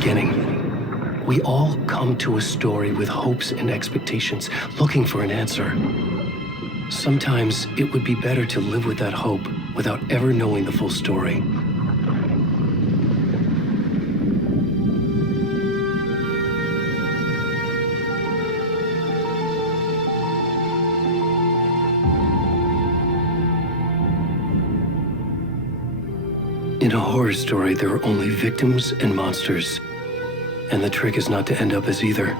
beginning. We all come to a story with hopes and expectations, looking for an answer. Sometimes it would be better to live with that hope without ever knowing the full story. In a horror story, there are only victims and monsters. And the trick is not to end up as either.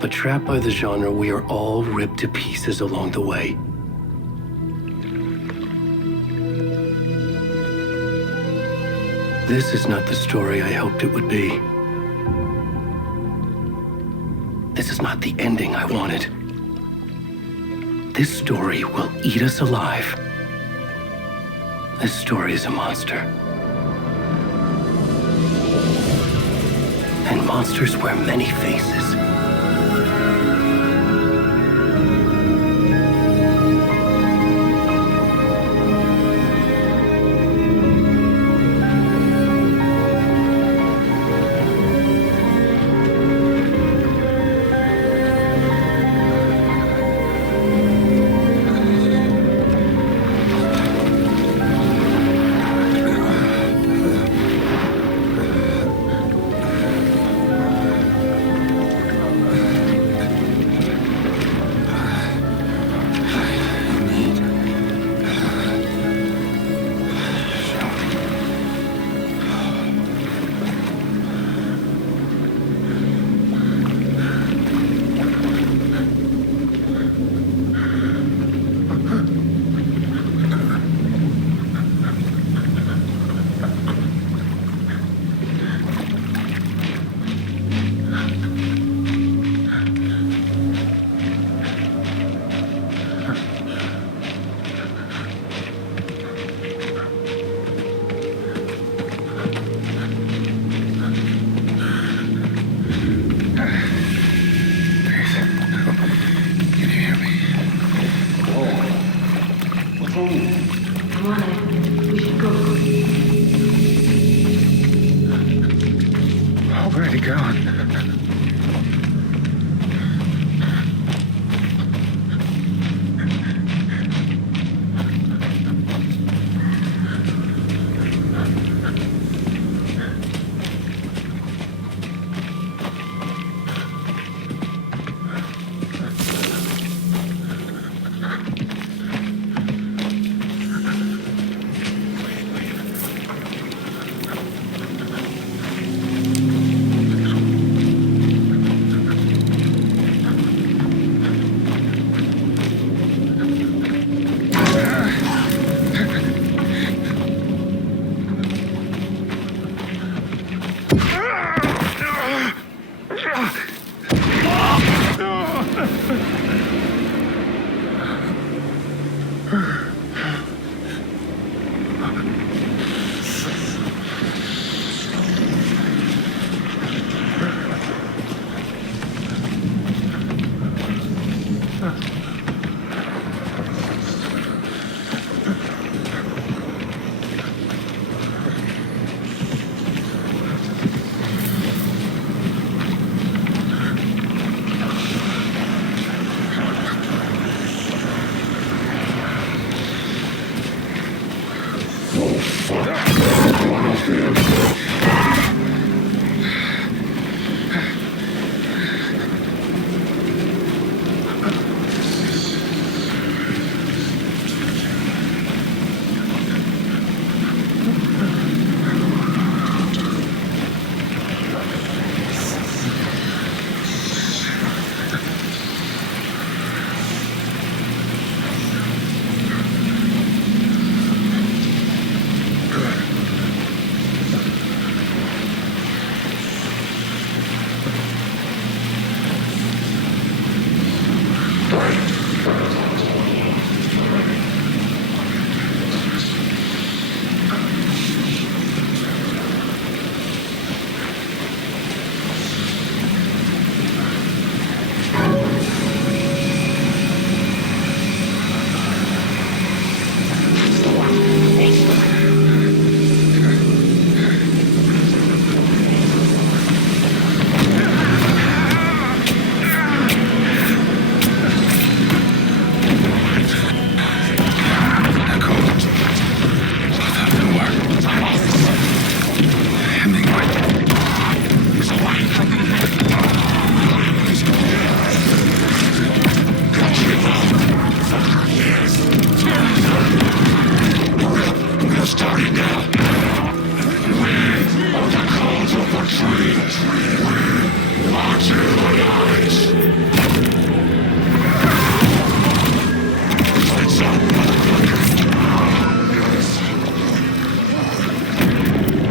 But trapped by the genre, we are all ripped to pieces along the way. This is not the story I hoped it would be. This is not the ending I wanted. This story will eat us alive. This story is a monster. And monsters wear many faces.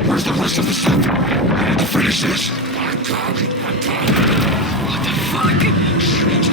Where's the rest of the stuff? I need to finish this. I'm coming. What the fuck? Shit.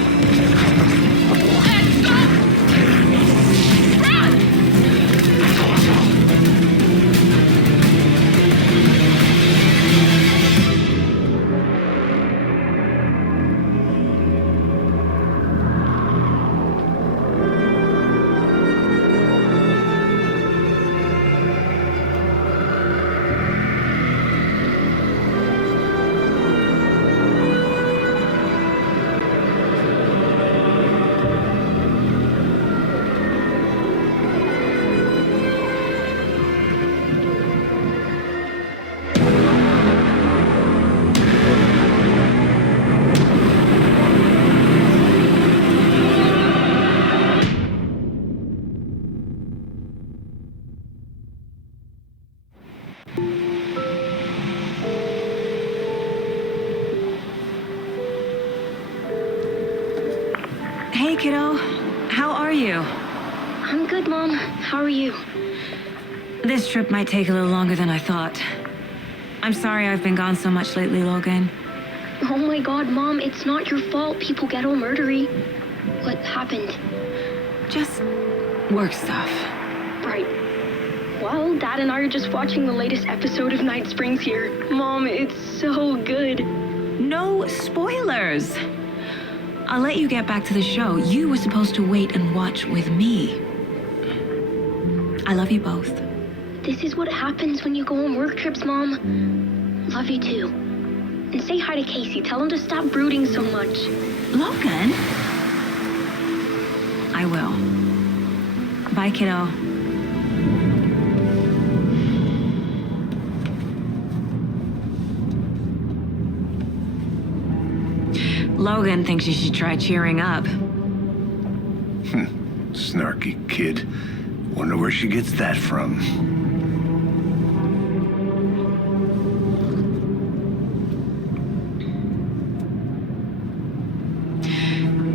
Hey, kiddo. How are you? I'm good, Mom. How are you? This trip might take a little longer than I thought. I'm sorry I've been gone so much lately, Logan. Oh my god, Mom, it's not your fault people get all murdery. What happened? Just work stuff. Right. Well, Dad and I are just watching the latest episode of Night Springs here. Mom, it's so good. No spoilers. I'll let you get back to the show. You were supposed to wait and watch with me. I love you both. This is what happens when you go on work trips, Mom. Love you too. And say hi to Casey. Tell him to stop brooding so much. Logan? I will. Bye, kiddo. Logan thinks you should try cheering up. Snarky kid. Wonder where she gets that from.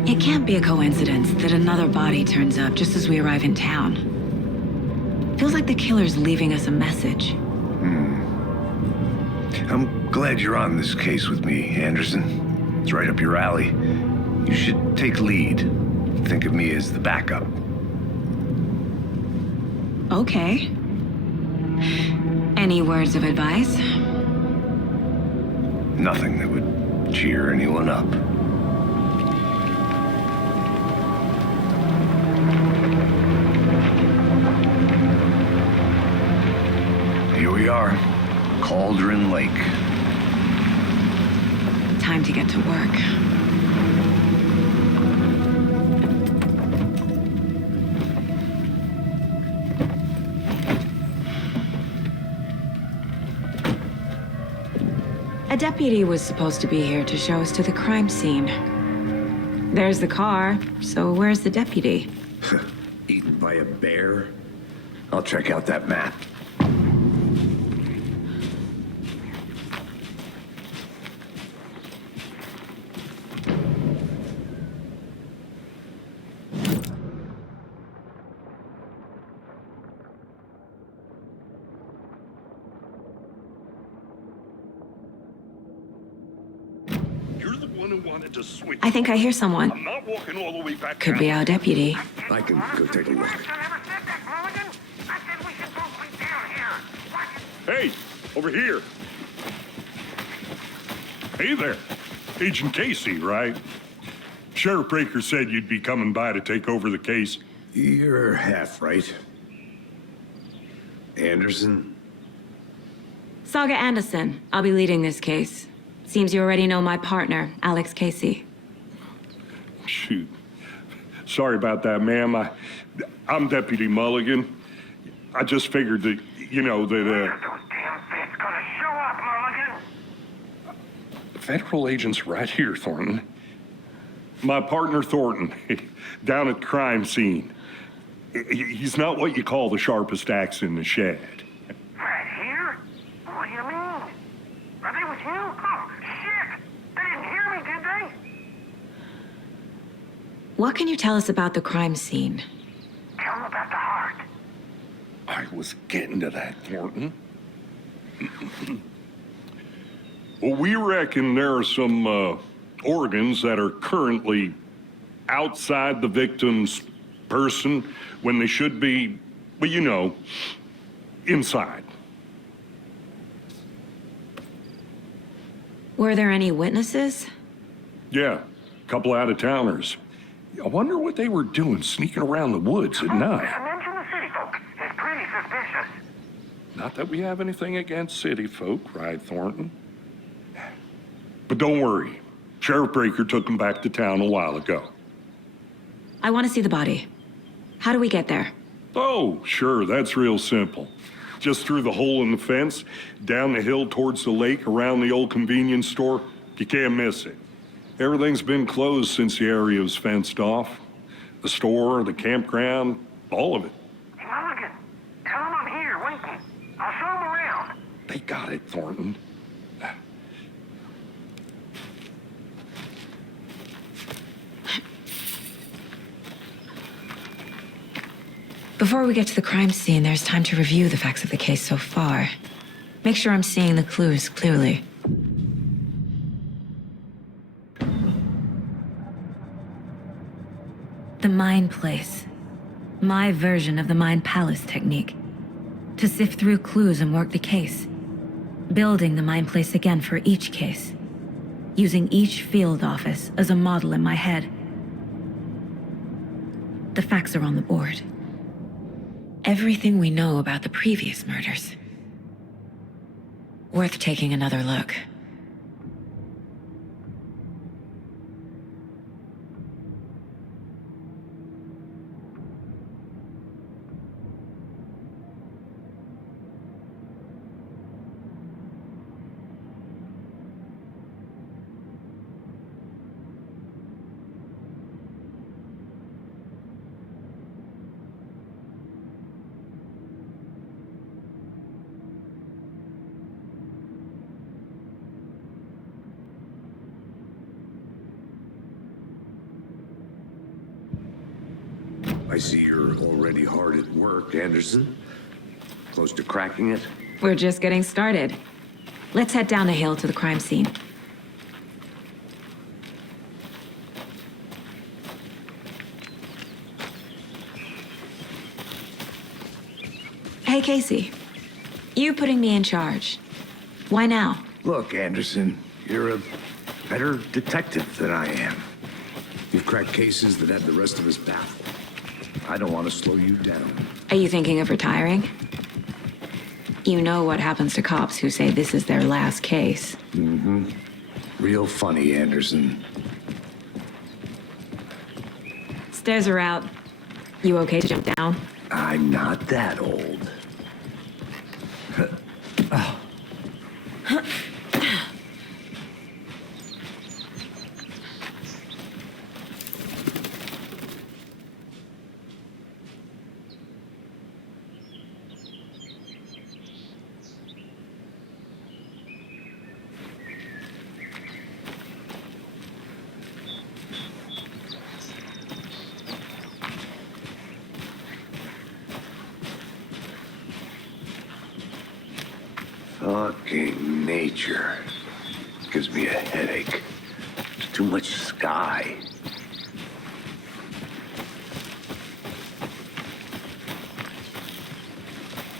It can't be a coincidence that another body turns up just as we arrive in town. Feels like the killer's leaving us a message. I'm glad you're on this case with me, Anderson. It's right up your alley. You should take lead. Think of me as the backup. Okay. Any words of advice? Nothing that would cheer anyone up. Here we are, Cauldron Lake. Time to get to work. A deputy was supposed to be here to show us to the crime scene. There's the car, so where's the deputy? Eaten by a bear? I'll check out that map. I think I hear someone. I'm not walking all the way back. Could be our deputy. I can go take a look. Hey, over here. Hey there. Agent Casey, right? Sheriff Breaker said you'd be coming by to take over the case. You're half right. Anderson? Saga Anderson. I'll be leading this case. Seems you already know my partner, Alex Casey. Shoot. Sorry about that, ma'am. I'm Deputy Mulligan. I just figured that, you know, that, Those damn feds gonna show up, Mulligan. federal agent's right here, Thornton. My partner, Thornton, down at the crime scene. He's not what you call the sharpest axe in the shed. Right here? What do you mean? Are they with you? Oh, What can you tell us about the crime scene? Tell him about the heart. I was getting to that, Thornton. Well, we reckon there are some organs that are currently outside the victim's person when they should be, well, you know, inside. Were there any witnesses? Yeah, a couple out-of-towners. I wonder what they were doing sneaking around the woods at night. Mention the city folk. It's pretty suspicious. Not that we have anything against city folk, right, Thornton? But don't worry. Sheriff Breaker took him back to town a while ago. I want to see the body. How do we get there? Oh, sure, that's real simple. Just through the hole in the fence, down the hill towards the lake, around the old convenience store. You can't miss it. Everything's been closed since the area was fenced off. The store, the campground, all of it. Hey, Mulligan, tell him I'm here waiting. I'll show him around. They got it, Thornton. Before we get to the crime scene, there's time to review the facts of the case so far. Make sure I'm seeing the clues clearly. The Mind Place. My version of the Mind Palace technique. To sift through clues and work the case. Building the Mind Place again for each case. Using each field office as a model in my head. The facts are on the board. Everything we know about the previous murders. Worth taking another look. I see you're already hard at work, Anderson. Close to cracking it? We're just getting started. Let's head down the hill to the crime scene. Hey, Casey. You putting me in charge. Why now? Look, Anderson, you're a better detective than I am. You've cracked cases that have the rest of us baffled. I don't want to slow you down. Are you thinking of retiring? You know what happens to cops who say this is their last case. Mm-hmm. Real funny, Anderson. Stairs are out. You okay to jump down? I'm not that old. Fucking nature. Gives me a headache. There's too much sky.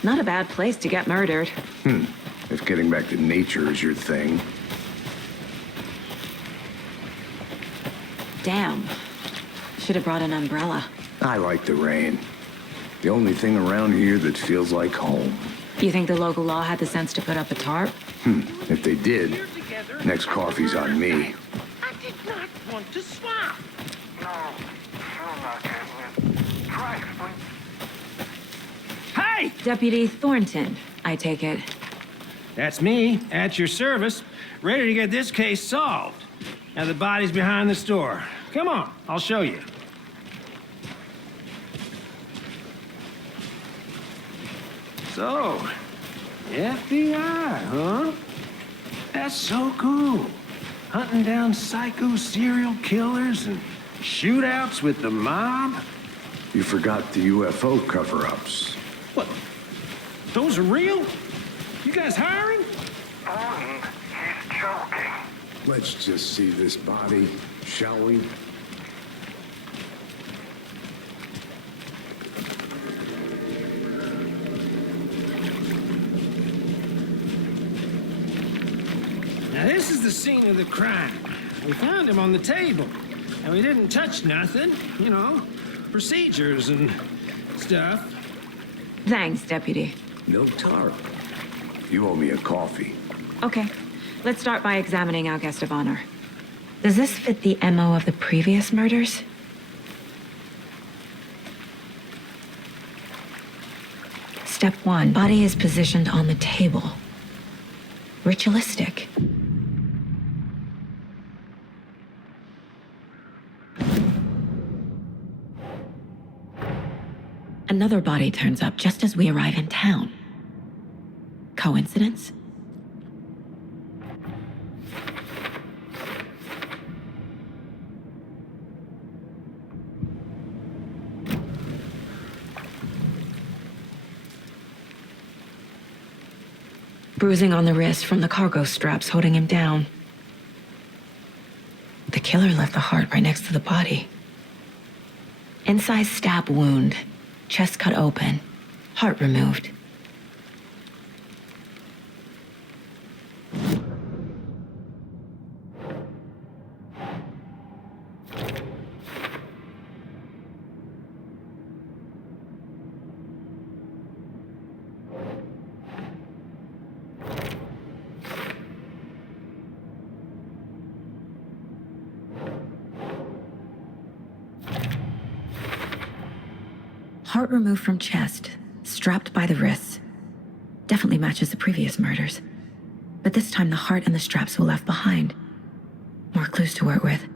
Not a bad place to get murdered. If getting back to nature is your thing. Damn. Should have brought an umbrella. I like the rain. The only thing around here that feels like home. You think the local law had the sense to put up a tarp? If they did, next coffee's on me. I did not want to swap. No, sure not, Edwin. Try explain. Hey! Deputy Thornton, I take it. That's me, at your service, ready to get this case solved. Now the body's behind the store. Come on, I'll show you. So, FBI, huh? That's so cool. Hunting down psycho serial killers and Shootouts with the mob? You forgot the UFO cover-ups. What? Those are real? You guys hiring? Thornton, he's joking. Let's just see this body, shall we? Now this is the scene of the crime. We found him on the table. And we didn't touch nothing, you know, procedures and stuff. Thanks, Deputy. No tar. You owe me a coffee. Okay, let's start by examining our guest of honor. Does this fit the MO of the previous murders? Step 1, body is positioned on the table. Ritualistic. Another body turns up just as we arrive in town. Coincidence? Bruising on the wrist from the cargo straps holding him down. The killer left the heart right next to the body. Inside stab wound. Chest cut open, heart removed. Heart removed from chest, strapped by the wrists. Definitely matches the previous murders. But this time the heart and the straps were left behind. More clues to work with.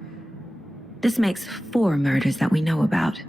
This makes 4 murders that we know about.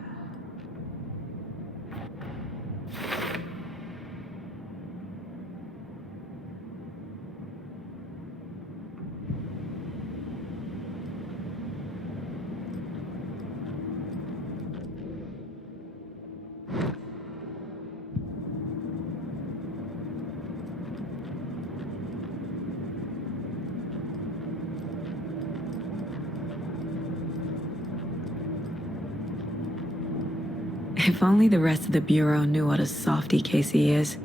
If only the rest of the Bureau knew what a softy Casey is.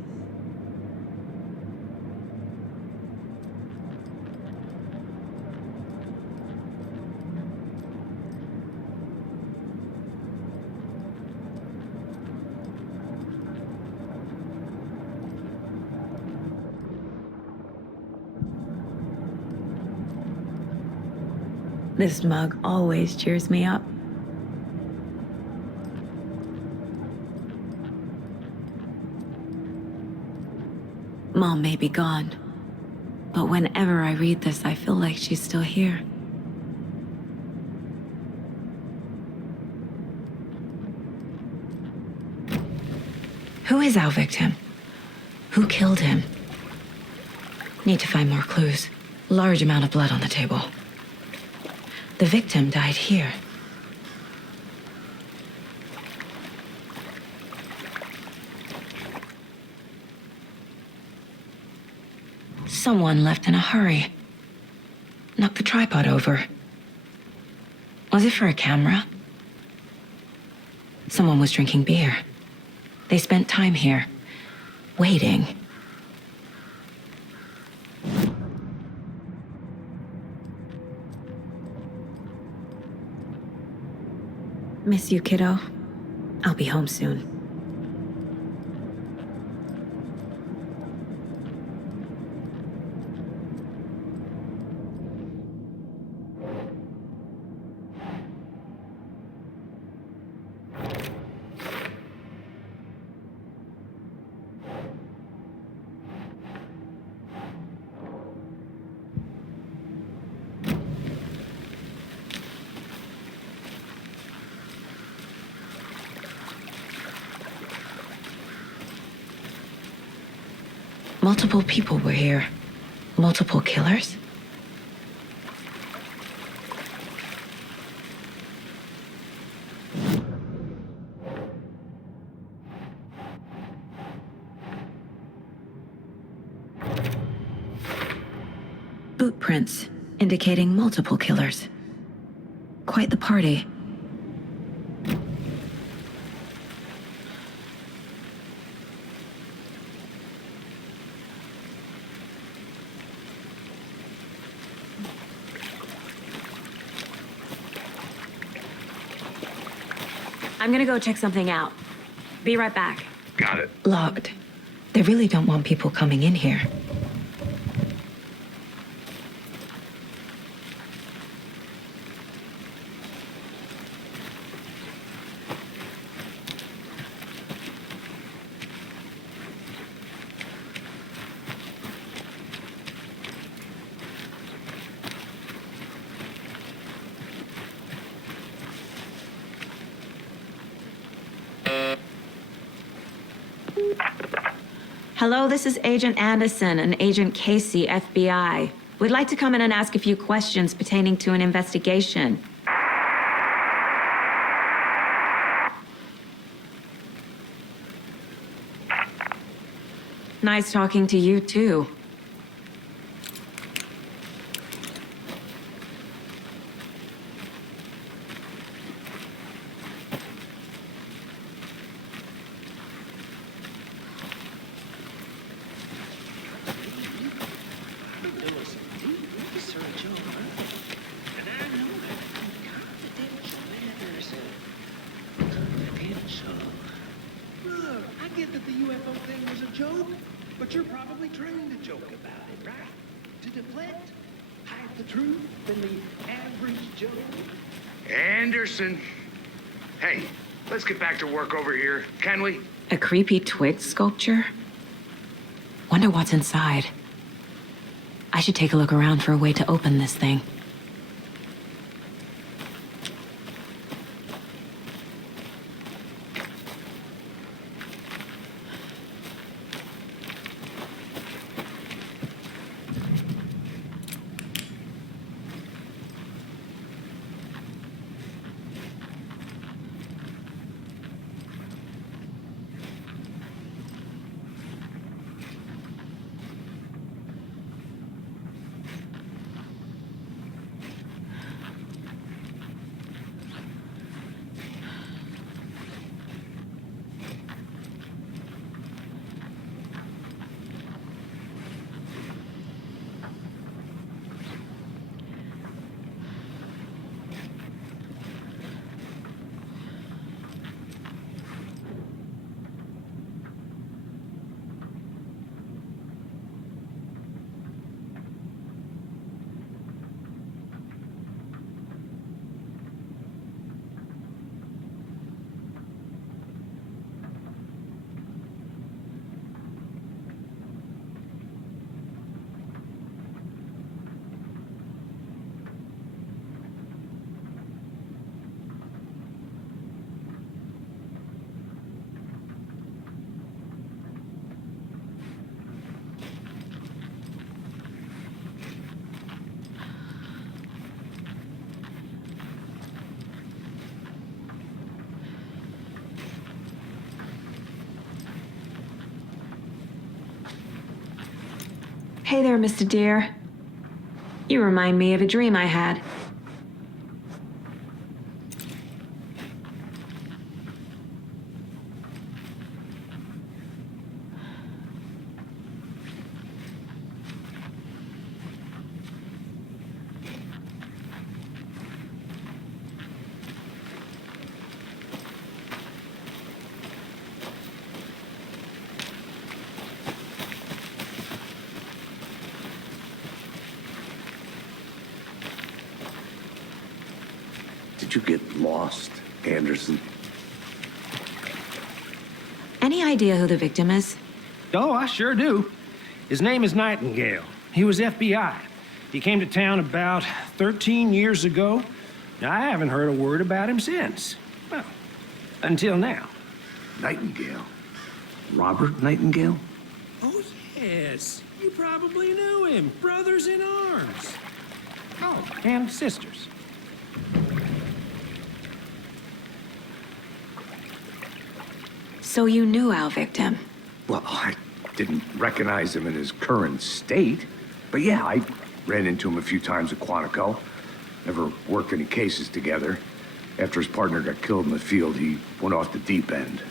This mug always cheers me up. Mom may be gone, but whenever I read this, I feel like she's still here. Who is our victim? Who killed him? Need to find more clues. Large amount of blood on the table. The victim died here. Someone left in a hurry. Knocked the tripod over. Was it for a camera? Someone was drinking beer. They spent time here, waiting. Miss you, kiddo. I'll be home soon. Multiple people were here. Multiple killers? boot prints, indicating multiple killers. Quite the party. I'm gonna go check something out. Be right back. Got it. Locked. They really don't want people coming in here. Hello, this is Agent Anderson and Agent Casey, FBI. We'd like to come in and ask a few questions pertaining to an investigation. Nice talking to you, too. Look, I get that the UFO thing was a joke, but you're probably trained to joke about it, right? To deflect, hide the truth, than the average Joe. Anderson. Hey, let's get back to work over here, can we? A creepy twig sculpture? Wonder what's inside. I should take a look around for a way to open this thing. Hey there, Mr. Deer. You remind me of a dream I had. Did you get lost, Anderson? Any idea who the victim is? Oh, I sure do. His name is Nightingale. He was FBI. He came to town about 13 years ago. Now, I haven't heard a word about him since. Well, until now. Nightingale? Robert Nightingale? Oh, yes. You probably knew him. Brothers in arms. Oh, and sisters. So you knew our victim? Well, I didn't recognize him in his current state. But yeah, I Ran into him a few times at Quantico. Never worked any cases together. After his partner got killed in the field, he went off the deep end.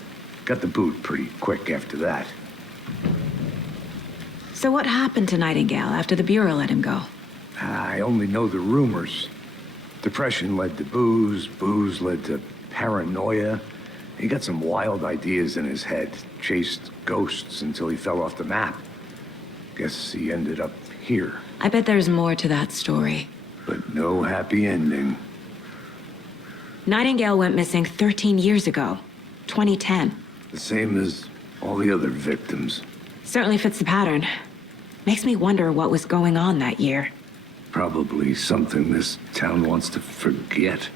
Got the boot pretty quick after that. So what happened to Nightingale after the Bureau let him go? I only know the rumors. Depression led to booze, booze led to paranoia. He got some wild ideas in his head, chased ghosts until he fell off the map. Guess he ended up here. I bet there's more to that story. But no happy ending. Nightingale went missing 13 years ago, 2010. The same as all the other victims. Certainly fits the pattern. Makes me wonder what was going on that year. Probably something this town wants to forget.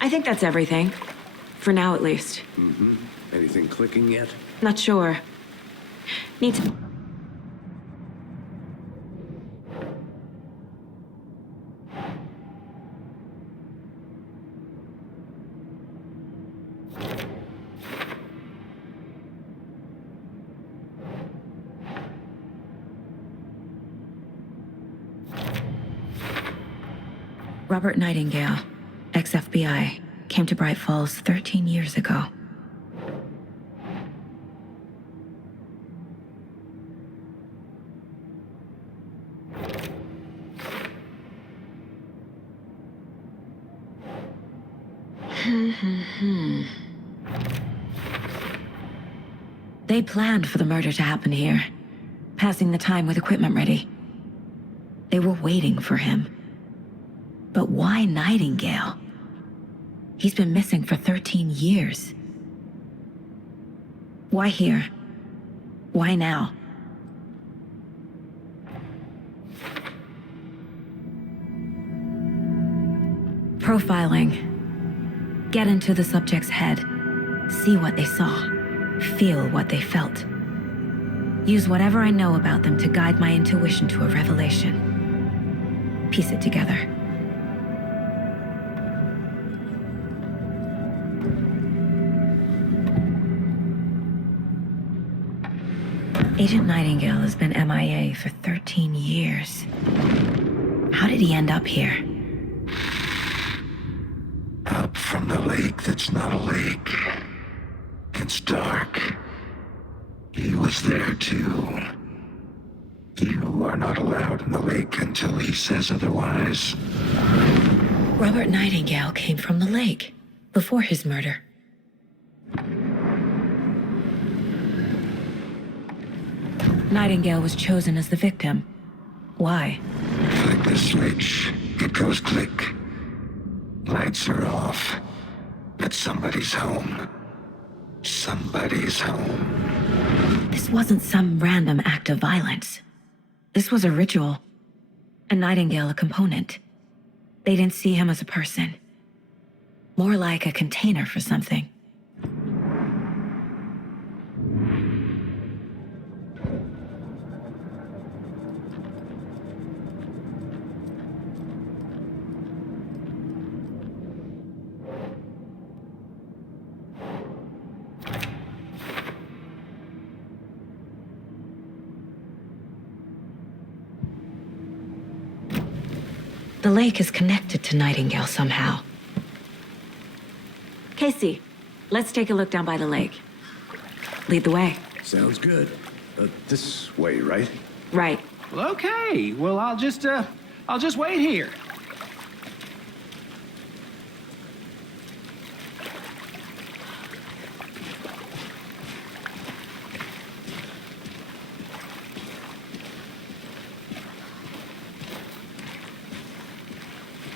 I think that's everything. For now, at least. Anything clicking yet? Not sure. Need to... Robert Nightingale, ex-FBI, came to Bright Falls 13 years ago. They planned for the murder to happen here, passing the time with equipment ready. They were waiting for him. But why Nightingale? He's been missing for 13 years. Why here? Why now? Profiling. Get into the subject's head. See what they saw. Feel what they felt. Use whatever I know about them to guide my intuition to a revelation. Piece it together. Agent Nightingale has been MIA for 13 years. How did he end up here? Up from the lake that's not a lake. It's dark. He was there too. You are not allowed in the lake until he says otherwise. Robert Nightingale came from the lake, before his murder. Nightingale was chosen as the victim. Why? Flick the switch. It goes click. Lights are off. But somebody's home. Somebody's home. This wasn't some random act of violence. This was a ritual. And Nightingale a component. They didn't see him as a person. More like a container for something. The lake is connected to Nightingale somehow. Casey, let's take a look down by the lake. Lead the way. Sounds good. This way, right? Right. Well, okay. Well, I'll just wait here.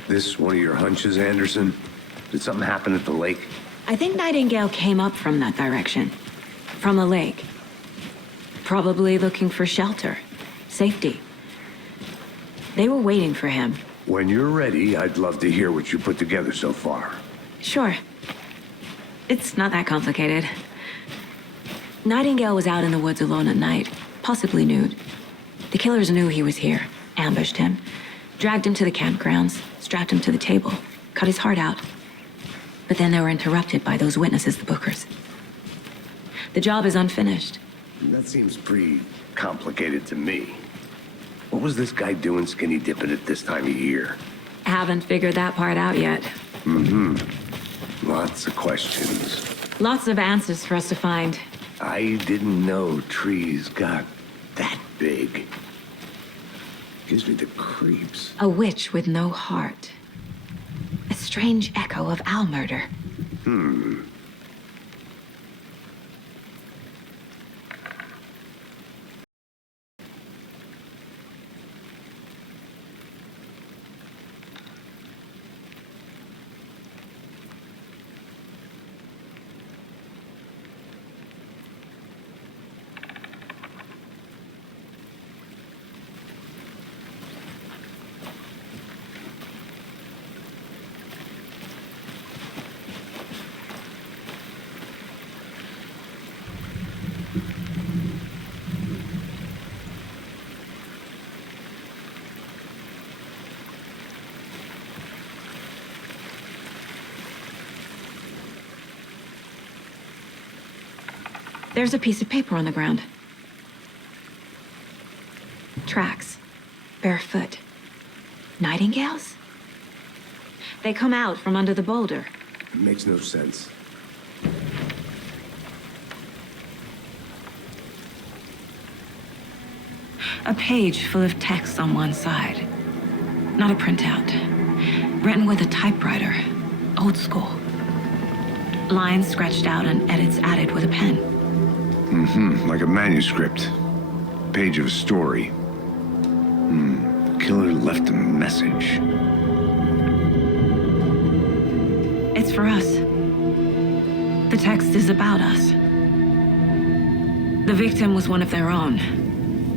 This one of your hunches, Anderson? Did something happen at the lake? I think Nightingale came up from that direction. From the lake. Probably looking for shelter. Safety. They were waiting for him. When you're ready, I'd love to hear what you put together so far. Sure. It's not that complicated. Nightingale was out in the woods alone at night, possibly nude. The killers knew he was here, ambushed him, dragged him to the campgrounds, strapped him to the table, cut his heart out. But then they were interrupted by those witnesses, the Bookers. The job is unfinished. That seems pretty complicated to me. What was this guy doing skinny dipping at this time of year? Haven't figured that part out yet. Lots of questions. Lots of answers for us to find. I didn't know trees got that big. Gives me the creeps. A witch with no heart. A strange echo of owl murder. There's a piece of paper on the ground. Tracks. Barefoot. Nightingales? They come out from under the boulder. Makes no sense. A page full of text on one side. Not a printout. Written with a typewriter. Old school. Lines scratched out and edits added with a pen. Like a manuscript. Page of a story. Killer left a message. It's for us. The text is about us. The victim was one of their own.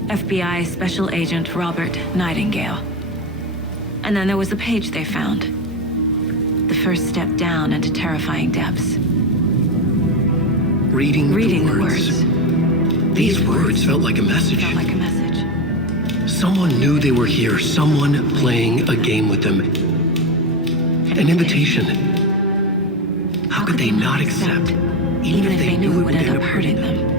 FBI Special Agent Robert Nightingale. And then there was the page they found. The first step down into terrifying depths. Reading Reading the words. These words felt like a message. Felt like a message. Someone knew they were here. Someone playing a game with them. An invitation. How could they not accept, even if they knew it would end up hurting them?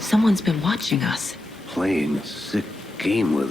Someone's been watching us. Playing a sick game with